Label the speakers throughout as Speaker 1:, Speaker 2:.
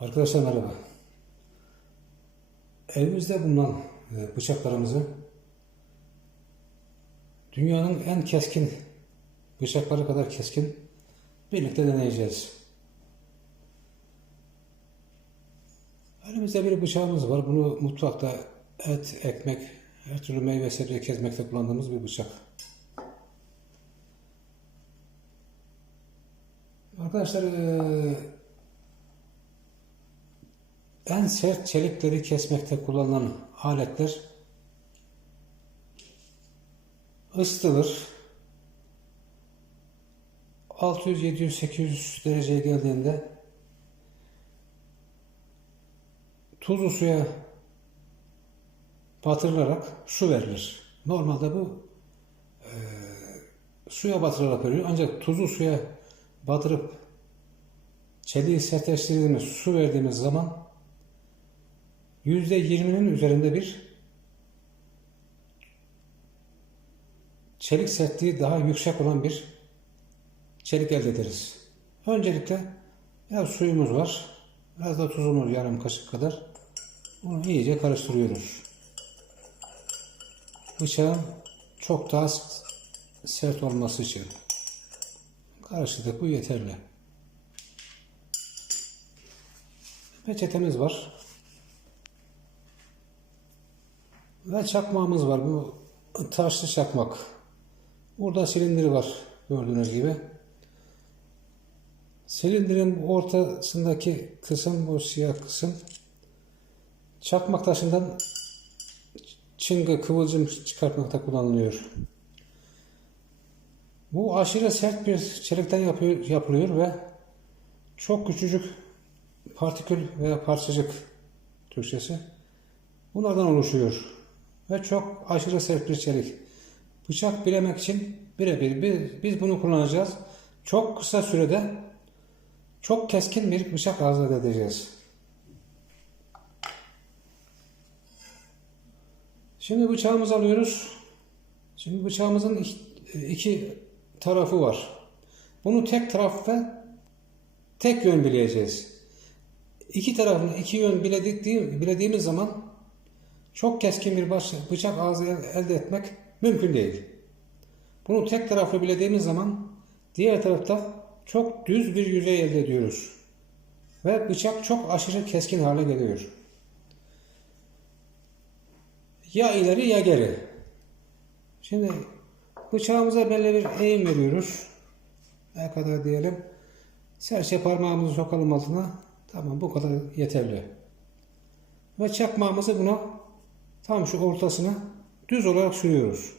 Speaker 1: Arkadaşlar merhaba. Evimizde bulunan e, bıçaklarımızı dünyanın en keskin bıçakları kadar keskin birlikte deneyeceğiz. Elimizde bir bıçağımız var. Bunu mutfakta et, ekmek, her türlü meyve sebze kesmekte kullandığımız bir bıçak. Arkadaşlar e, en sert çelikleri kesmekte kullanılan aletler ısıtılır. 600, 700, 800 dereceye geldiğinde tuzlu suya batırılarak su verilir. Normalde bu e, suya batırılarak veriliyor. Ancak tuzlu suya batırıp çeliği sertleştirdiğimiz su verdiğimiz zaman %20'nin üzerinde bir çelik sertliği daha yüksek olan bir çelik elde ederiz. Öncelikle biraz suyumuz var. Biraz da tuzumuz yarım kaşık kadar. Bunu iyice karıştırıyoruz. Bıçağın çok daha sert olması için. Karıştırdık bu yeterli. Peçetemiz var. Ve çakmağımız var. Bu taşlı çakmak. Burada silindiri var gördüğünüz gibi. Silindirin ortasındaki kısım, bu siyah kısım çakmak taşından çıngı, kıvılcım çıkartmakta kullanılıyor. Bu aşırı sert bir çelikten yapıyor, yapılıyor ve çok küçücük partikül veya parçacık Türkçesi bunlardan oluşuyor. Ve çok aşırı sert bir çelik. Bıçak bilemek için birebir biz, biz bunu kullanacağız. Çok kısa sürede çok keskin bir bıçak elde edeceğiz. Şimdi bıçağımızı alıyoruz. Şimdi bıçağımızın iki, tarafı var. Bunu tek taraf ve tek yön bileyeceğiz. İki tarafını iki yön biledik, bilediğimiz zaman çok keskin bir bıçak ağzı elde etmek mümkün değil. Bunu tek taraflı bilediğimiz zaman diğer tarafta çok düz bir yüzey elde ediyoruz. Ve bıçak çok aşırı keskin hale geliyor. Ya ileri ya geri. Şimdi bıçağımıza belli bir eğim veriyoruz. Ne kadar diyelim. Serçe parmağımızı sokalım altına. Tamam bu kadar yeterli. Ve çakmağımızı buna tam şu ortasına düz olarak sürüyoruz.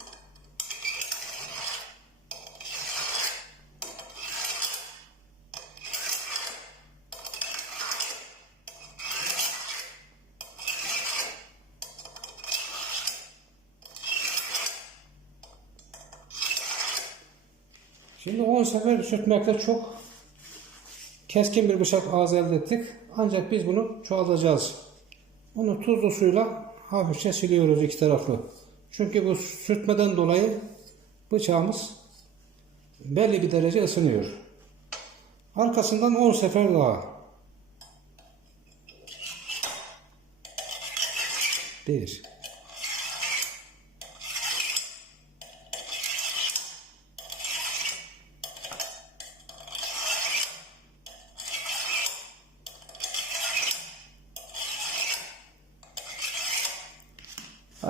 Speaker 1: Şimdi 10 sefer sürtmekte çok keskin bir bıçak ağzı elde ettik. Ancak biz bunu çoğaltacağız. Bunu tuzlu suyla hafifçe siliyoruz iki taraflı. Çünkü bu sürtmeden dolayı bıçağımız belli bir derece ısınıyor. Arkasından 10 sefer daha. 1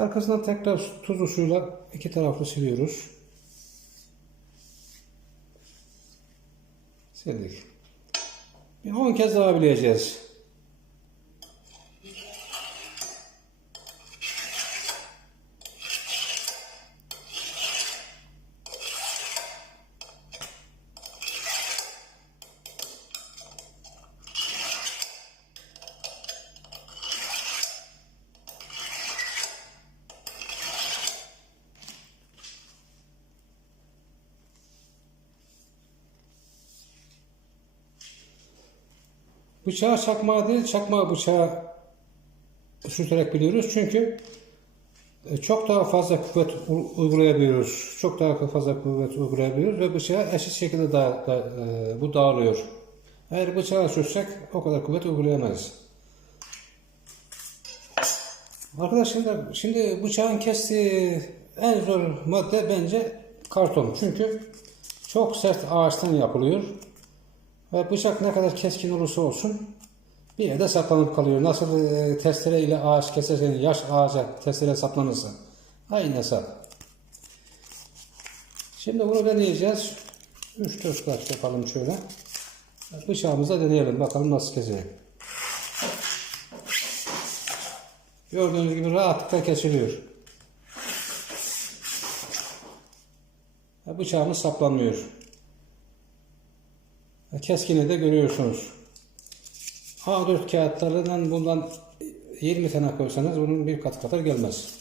Speaker 1: Arkasından tekrar tuzlu suyla iki taraflı siliyoruz. Sildik. Bir 10 kez daha bileyeceğiz. Bıçağı çakmağı değil, çakmağı bıçağı sürterek biliyoruz. Çünkü e, çok daha fazla kuvvet uygulayabiliyoruz. Çok daha fazla kuvvet uygulayabiliyoruz ve bıçağı eşit şekilde da, da, e, bu dağılıyor. Eğer bıçağı sürsek o kadar kuvvet uygulayamayız. Arkadaşlar şimdi bıçağın kestiği en zor madde bence karton. Çünkü çok sert ağaçtan yapılıyor. Ve bıçak ne kadar keskin olursa olsun bir yerde saplanıp kalıyor. Nasıl e, testere ile ağaç kesersen yaş ağaca testere saplanırsa. Aynı hesap. Şimdi bunu deneyeceğiz. 3-4 kat yapalım şöyle. Bıçağımızla deneyelim. Bakalım nasıl kesecek. Gördüğünüz gibi rahatlıkla kesiliyor. Bıçağımız saplanmıyor. Keskini de görüyorsunuz. A4 kağıtlarından bundan 20 tane koysanız bunun bir kat kadar gelmez.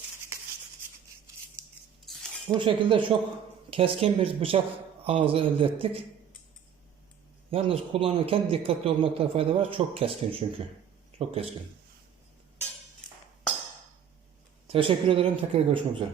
Speaker 1: Bu şekilde çok keskin bir bıçak ağzı elde ettik. Yalnız kullanırken dikkatli olmakta fayda var. Çok keskin çünkü. Çok keskin. Teşekkür ederim. Tekrar görüşmek üzere.